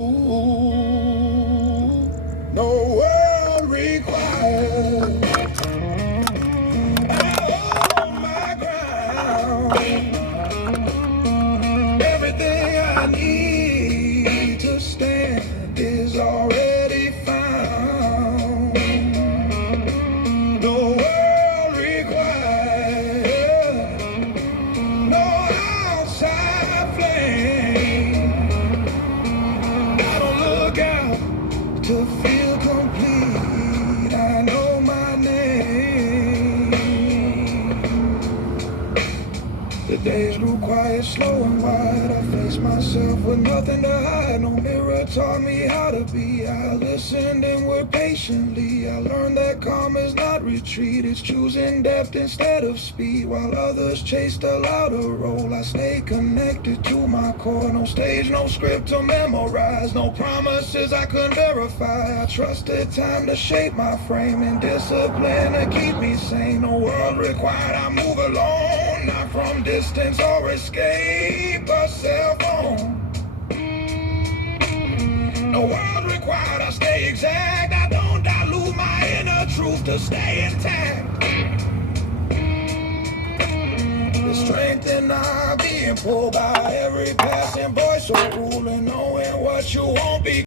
No world required. I hold my ground. Everything I need to stand is already found. No world required. No outside flame. I don't look out to feel complete. I know my name. The days grew quiet, slow and wide. I faced myself with nothing to hide. No mirror taught me how to be. I listened and worked patiently. I learned that calm is not retreat. It's choosing depth instead of speed. While others chased a louder role, I stayed connected to my core. No stage, no script to memorize. No promises I couldn't verify. I trusted time to shape my frame and discipline to keep me sane. No world required, I move alone. Not from distance or escape a cell phone. No world required, I stay exact. I don't dilute my inner truth to stay intact. The strength in our being pulled by every passing voice, so ruling, knowing what you won't be.